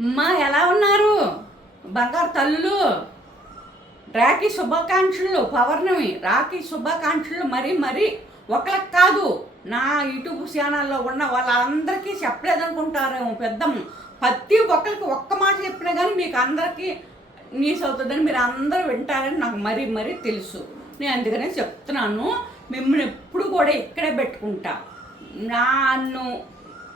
మా ఎలా ఉన్నారు? బంగారు తల్లులు. రాఖీ శుభాకాంక్షలు పౌర్ణమి. రాఖీ శుభాకాంక్షలు మరీ మరీ ఒకళ్ళకి కాదు. నా యూట్యూబ్ ఛానల్లో ఉన్న వాళ్ళందరికీ చెప్పలేదనుకుంటారేమో పెద్దమ్మ. ప్రతి ఒక్కరికి ఒక్క మాట చెప్పినా కానీ మీకు అందరికీ నీస్ అవుతుందని మీరు అందరూ వింటారని నాకు మరీ మరీ తెలుసు. నేను అందుకనే చెప్తున్నాను మిమ్మల్ని ఎప్పుడు కూడా ఇక్కడే పెట్టుకుంటా. నన్ను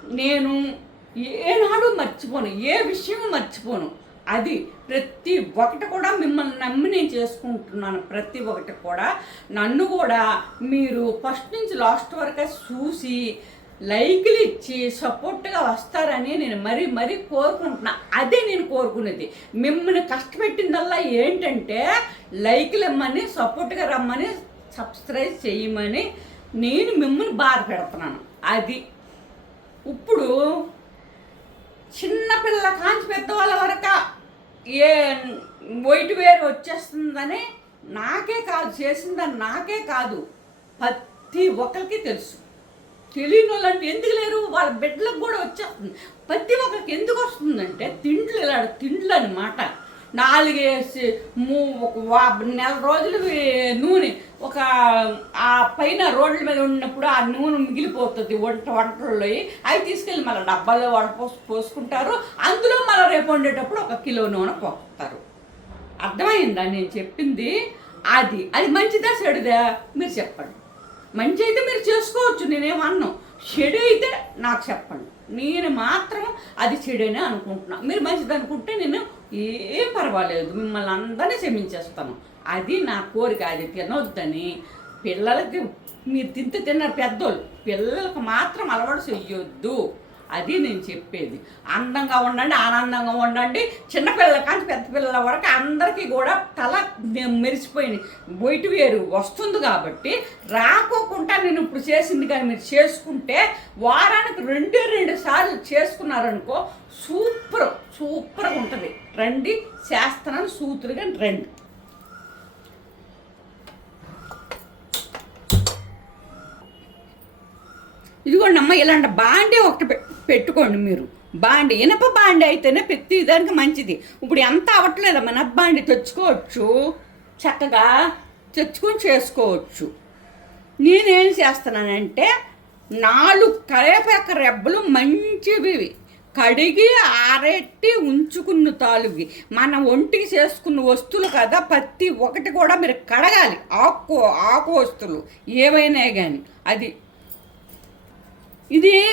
నేను ఏనాడు మర్చిపోను ఏ విషయం మర్చిపోను. అది ప్రతి ఒక్కటి కూడా మిమ్మల్ని నమ్మి నేను చేసుకుంటున్నాను. ప్రతి ఒక్కటి కూడా నన్ను కూడా మీరు ఫస్ట్ నుంచి లాస్ట్ వరకు చూసి లైక్లు ఇచ్చి సపోర్ట్గా వస్తారని నేను మరీ మరీ కోరుకుంటున్నా. అదే నేను కోరుకునేది. మిమ్మల్ని కష్టపెట్టిందల్లా ఏంటంటే లైక్లు ఇమ్మని సపోర్ట్గా రమ్మని సబ్స్క్రైబ్ చేయమని నేను మిమ్మల్ని బాధ పెడుతున్నాను. అది ఇప్పుడు చిన్నపిల్లల కాంచి పెద్దవాళ్ళ వరకు ఏ వైట్ వేరు వచ్చేస్తుందని నాకే కాదు చేసిందని నాకే కాదు. ప్రతి ఒక్కరికి తెలుసు. తెలియని వాళ్ళంటే ఎందుకు లేరు? వాళ్ళ బిడ్డలకు కూడా వచ్చేస్తుంది. ప్రతి ఒక్కరికి ఎందుకు వస్తుందంటే తిండ్లు ఇలా తిండ్లు అనమాట నాలుగేసి మూ ఒక నెల రోజులు నూనె. ఒక ఆ పైన రోడ్ల మీద ఉన్నప్పుడు ఆ నూనె మిగిలిపోతుంది వంట వంటల్లో అవి తీసుకెళ్ళి మళ్ళీ డబ్బాలో వడపోసి పోసుకుంటారు. అందులో మళ్ళీ రేపు వండేటప్పుడు ఒక కిలో నూనె పోస్తారు అర్థమైందా? నేను చెప్పింది అది. అది మంచిదా చెడుదా? మీరు చెప్పండి. మంచి అయితే మీరు చేసుకోవచ్చు నేనేమన్నాను చెడు అయితే నాకు చెప్పండి. నేను మాత్రం అది చెడేనే అనుకుంటున్నాను మీరు మంచిది అనుకుంటే నేను ఏం పర్వాలేదు మిమ్మల్ని అందరినీ క్షమించేస్తాను. అది నా కోరిక అది తినొద్దని. పిల్లలకి మీరు తింత తిన్నారు పెద్దోళ్ళు. పిల్లలకు మాత్రం అలవాటు చెయ్యొద్దు. అది నేను చెప్పేది. అందంగా ఉండండి ఆనందంగా ఉండండి. చిన్నపిల్లలకి పిల్లల వరకు అందరికీ కూడా తల మెరిచిపోయింది బయట వేరు వస్తుంది కాబట్టి రాకోకుండా నేను ఇప్పుడు చేసింది కానీ మీరు చేసుకుంటే వారానికి రెండు రెండు సార్లు చేసుకున్నారనుకో సూపర్ సూపర్గా ఉంటుంది. రండి చేస్తానని సూతురుగా రండి. ఇదిగోండి అమ్మ ఇలాంటి బాండే ఒకటి పెట్టుకోండి మీరు. బాండి ఇనప బాండి అయితేనే ప్రతి దానికి మంచిది. ఇప్పుడు ఎంత అవ్వట్లేదమ్మా మన బాండి తెచ్చుకోవచ్చు. చక్కగా తెచ్చుకొని చేసుకోవచ్చు. నేనేం చేస్తున్నానంటే నాలుగు కరేపాక రెబ్బలు మంచివి. కడిగి ఆరెట్టి ఉంచుకున్న తాలువి. మన ఒంటికి చేసుకున్న వస్తువులు కదా ప్రతి ఒకటి కూడా మీరు కడగాలి. ఆకు ఆకు వస్తువులు ఏవైనా కానీ అది ఇది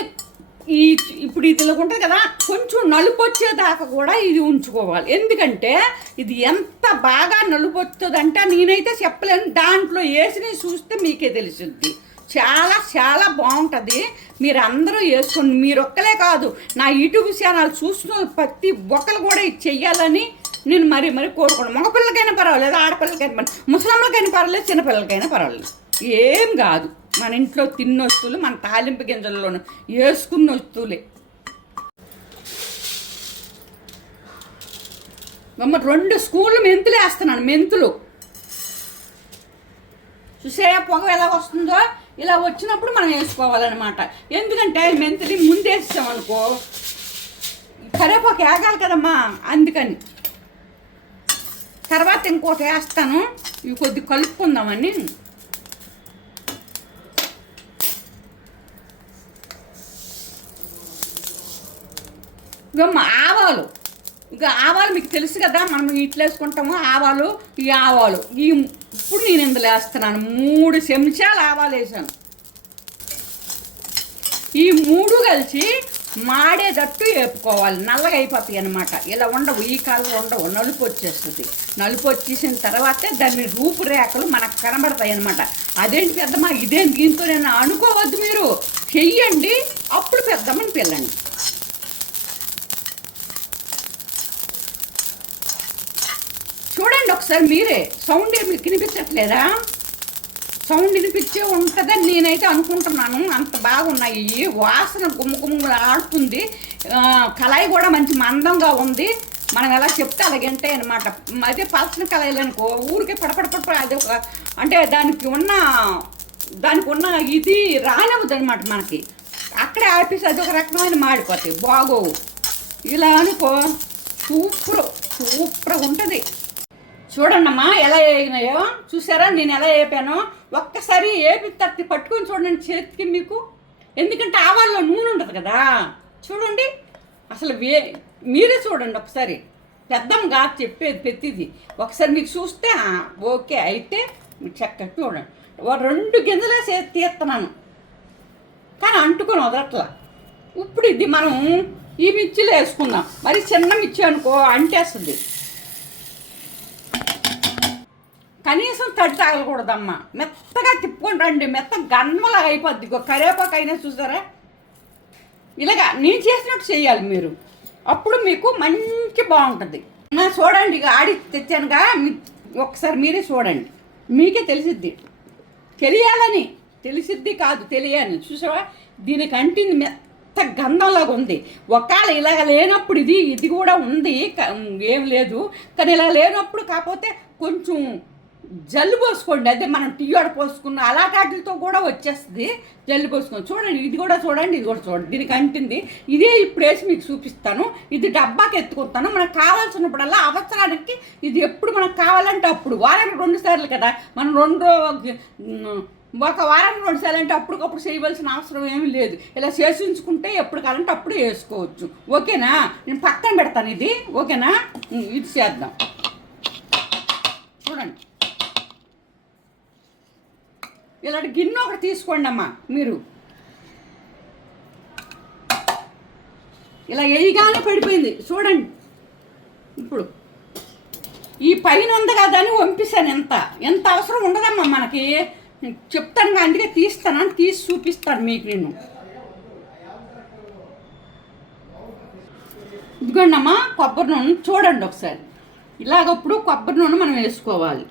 ఈ ఇప్పుడు ఇది ఉంటుంది కదా కొంచెం నలుపు వచ్చేదాకా కూడా ఇది ఉంచుకోవాలి. ఎందుకంటే ఇది ఎంత బాగా నలుపు వస్తుందంటే నేనైతే చెప్పలేను దాంట్లో వేసి చూస్తే మీకే తెలుసుద్ది చాలా చాలా బాగుంటుంది. మీరు అందరూ వేసుకోండి. మీరు ఒక్కలే కాదు నా యూట్యూబ్ ఛానల్ చూస్తున్న ప్రతి ఒక్కరు కూడా ఇది చెయ్యాలని నేను మరీ మరీ కోరుకున్నాను మగపిల్లలకైనా పర్వాలేదు ఆడపిల్లలకైనా పర్వాలేదు ముసలమ్మలకైనా పర్వాలేదు చిన్నపిల్లలకైనా పర్వాలేదు. ఏం కాదు. మన ఇంట్లో తిన్న వస్తువులు మన తాలింపు గింజల్లోనూ వేసుకున్న వస్తువులే. మమ్మ రెండు స్కూళ్ళు మెంతులు వేస్తున్నాను మెంతులు. చూసే పొగ ఎలా వస్తుందో? ఇలా వచ్చినప్పుడు మనం వేసుకోవాలన్నమాట. ఎందుకంటే మెంతులు ముందేసామనుకో కరేపాకు వేగాలి కదమ్మా అందుకని. తర్వాత ఇంకోటి వేస్తాను ఇవి కొద్ది కలుపుకుందామని. ఇవమ్మ ఆవాలు. ఇక ఆవాలు మీకు తెలుసు కదా మనం ఇట్లా వేసుకుంటాము ఆవాలు ఈ ఆవాలు. ఈ ఇప్పుడు నేను ఇందులో వేస్తున్నాను. మూడు చెంచాలు ఆవాలు వేసాను. ఈ మూడు కలిసి మాడేటట్టు వేపుకోవాలి. నల్లగా అయిపోతాయి అనమాట ఇలా ఉండవు. ఈ కాలంలో ఉండవు. నలుపు వచ్చేస్తుంది. నలుపు వచ్చేసిన తర్వాతే దాని రూపురేఖలు మనకు కనబడతాయి అనమాట అదేంటి పెద్దమ్మ? ఇదేం దీంతో నేను అనుకోవద్దు మీరు. చెయ్యండి. అప్పుడు పెద్దమ్మని పిల్లండి చూడండి ఒకసారి మీరే సౌండ్ మీకు వినిపించట్లేదా? సౌండ్ వినిపించే ఉంటుందని నేనైతే అనుకుంటున్నాను. అంత బాగున్నాయి. వాసన గుమ్మ ఆడుతుంది. కళాయి కూడా మంచి మందంగా ఉంది. మనం ఎలా చెప్తే అలాగంటే అనమాట అదే పలసిన కళాయిలు అనుకో ఊరికే పడపడ అది ఒక అంటే దానికి ఉన్న దానికి ఉన్న ఇది రానివ్వదు అనమాట మనకి. అక్కడే ఆపేసి అది ఒక రకమైన మాడిపోతాయి. బాగోవు. ఇలా అనుకో సూపర్ సూపర్ ఉంటుంది. చూడండమ్మా ఎలా వేగినాయో చూసారా? నేను ఎలా వేపానో ఒక్కసారి ఏపి తట్టి పట్టుకొని చూడండి చేతికి మీకు. ఎందుకంటే ఆవాల్లో నూనె ఉండదు కదా. చూడండి అసలు వే మీరే చూడండి ఒకసారి. పెద్దం కాదు చెప్పేది పెత్తిది ఒకసారి మీకు చూస్తే ఓకే అయితే మీరు చక్కగా చూడండి. ఓ రెండు గింజలే తీస్తున్నాను. కానీ అంటుకొని వదలట్లా. ఇప్పుడు ఇది మనం ఈ మిర్చిలో వేసుకుందాం. మరి చిన్న మిర్చి అనుకో అంటేస్తుంది. కనీసం తడి తాగకూడదమ్మా. మెత్తగా తిప్పుకొని రండి. మెత్త గన్మలా అయిపోద్ది. ఇగో కరివేపాకు అయినా చూసారా? ఇలాగా నేను చేసినట్టు చేయాలి మీరు. అప్పుడు మీకు మంచి బాగుంటుంది. నా చూడండి ఇక ఆడి తెచ్చానుగా మీ- ఒకసారి మీరే చూడండి. మీకే తెలిసిద్ది. తెలియాలని తెలిసిద్ది కాదు తెలియాలని చూసావా? దీనికి అంటింది మెత్త గంధంలాగా ఉంది. ఒకవేళ ఇలాగ లేనప్పుడు ఇది ఇది కూడా ఉంది. ఏం లేదు. కానీ ఇలా లేనప్పుడు కాకపోతే కొంచెం జల్లు పోసుకోండి. అదే మనం టీ ఆడ పోసుకున్న అలాంటితో కూడా వచ్చేస్తుంది. జల్లు పోసుకోండి చూడండి. ఇది కూడా చూడండి ఇది కూడా చూడండి. దీనికి అంటింది. ఇదే ఇప్పుడు వేసి మీకు చూపిస్తాను. ఇది డబ్బాకి ఎత్తుకుంటాను. మనకు కావాల్సినప్పుడల్లా అవసరానికి ఇది ఎప్పుడు మనకు కావాలంటే అప్పుడు. వారానికి రెండు సార్లు కదా. మనం రెండు ఒక వారానికి రెండు సార్లు అంటే అప్పటికప్పుడు చేయవలసిన అవసరం ఏమీ లేదు. ఇలా చేసి ఉంచుకుంటే ఎప్పుడు కావాలంటే అప్పుడు వేసుకోవచ్చు. ఓకేనా? నేను పక్కన పెడతాను ఇది. ఓకేనా? ఇది చేద్దాం చూడండి ఇలాంటి గిన్నె ఒకటి తీసుకోండి అమ్మా మీరు. ఇలా వేయగానే పడిపోయింది చూడండి. ఇప్పుడు ఈ పైన ఉంది కదా అని పంపిస్తాను ఎంత? ఎంత అవసరం ఉండదమ్మా మనకి. చెప్తాను అందుకే తీస్తాను తీసి చూపిస్తాను మీకు నేను. ఇదిగోండి అమ్మా కొబ్బరి నూనె చూడండి ఒకసారి. ఇలాగప్పుడు కొబ్బరి నూనె మనం వేసుకోవాలి.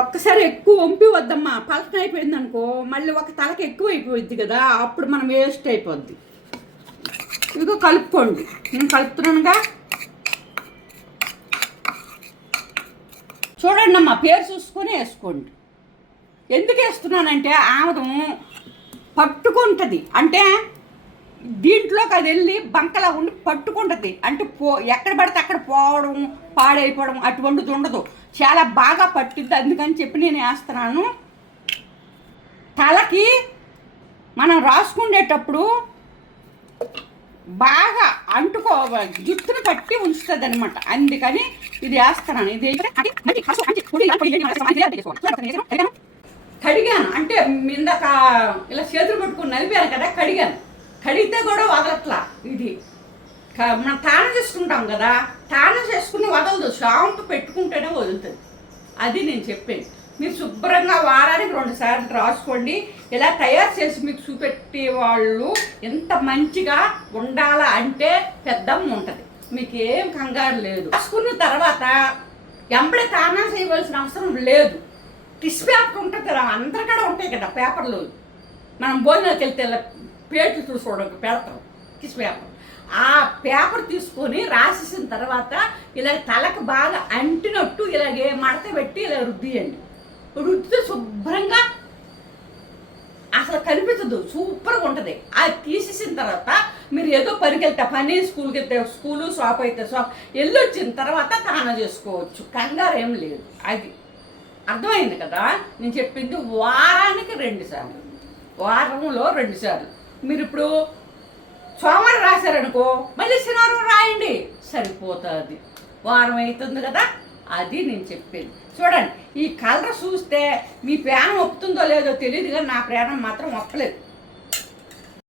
ఒక్కసారి ఎక్కువ వంపి వద్దమ్మా. పలకన అయిపోయింది అనుకో మళ్ళీ ఒక తలకి ఎక్కువ అయిపోయింది కదా అప్పుడు మనం వేస్ట్ అయిపోద్ది. ఇదిగో కలుపుకోండి. నేను కలుపుతున్నానుగా. చూడండి అమ్మా పేరు చూసుకొని వేసుకోండి. ఎందుకు వేస్తున్నానంటే ఆముదం పట్టుకుంటుంది. అంటే దీంట్లోకి అది వెళ్ళి బంకలా ఉండి పట్టుకుంటుంది. అంటే పో ఎక్కడ పడితే అక్కడ పోవడం పాడైపోవడం అటువంటిది ఉండదు. చాలా బాగా పట్టిద్ది. అందుకని చెప్పి నేను వేస్తున్నాను. తలకి మనం రాసుకునేటప్పుడు బాగా అంటుకో జుట్టును పట్టి ఉంచుతుంది అనమాట అందుకని ఇది వేస్తున్నాను. ఇది కడిగాను. అంటే ఇందాక ఇలా చేతులు పట్టుకుని నలిపాను కదా కడిగాను. కడిగితే కూడా వదలట్లా ఇది. మనం తానం చేసుకుంటాం కదా తానం చేసుకుని వదలదు. షాంపు పెట్టుకుంటేనే వదులుతుంది. అది నేను చెప్పాను. మీరు శుభ్రంగా వారానికి రెండు సార్లు రాసుకోండి ఇలా తయారు చేసి మీకు చూపెట్టే వాళ్ళు ఎంత మంచిగా ఉండాలా అంటే పెద్దమ్మ ఉంటుంది. మీకు ఏం కంగారు లేదు. రాసుకున్న తర్వాత ఎంబడే తానా చేయవలసిన అవసరం లేదు. టిష్యూ పేపర్ ఉంటుంది కదా అందరికడ ఉంటాయి కదా పేపర్లు. మనం భోజనాలకు వెళ్తే ఇలా చూసుకోవడం చూసుకోవడానికి పెడతాం టిష్యూ పేపర్. ఆ పేపర్ తీసుకొని రాసేసిన తర్వాత ఇలా తలకు బాగా అంటినట్టు ఇలాగే మడత పెట్టి ఇలా రుద్దియండి. రుద్దితే శుభ్రంగా అసలు కనిపించదు సూపర్గా ఉంటుంది. అది తీసేసిన తర్వాత మీరు ఏదో పనికి వెళ్తే పని స్కూల్కి వెళ్తే స్కూలు షాప్ అయితే షాప్ వెళ్ళి వచ్చిన తర్వాత తానం చేసుకోవచ్చు. కంగారు ఏం లేదు. అది అర్థమైంది కదా? నేను చెప్పింది వారానికి రెండు సార్లు. వారంలో రెండు సార్లు. మీరు ఇప్పుడు సోమవారం రాశారనుకో మళ్ళీ శనివారం రాయండి. సరిపోతుంది. వారం అవుతుంది కదా అది నేను చెప్పేది. చూడండి ఈ కలర్ చూస్తే మీ ప్రాణం ఒప్పుతుందో లేదో తెలియదు కానీ నా ప్రాణం మాత్రం ఒప్పలేదు.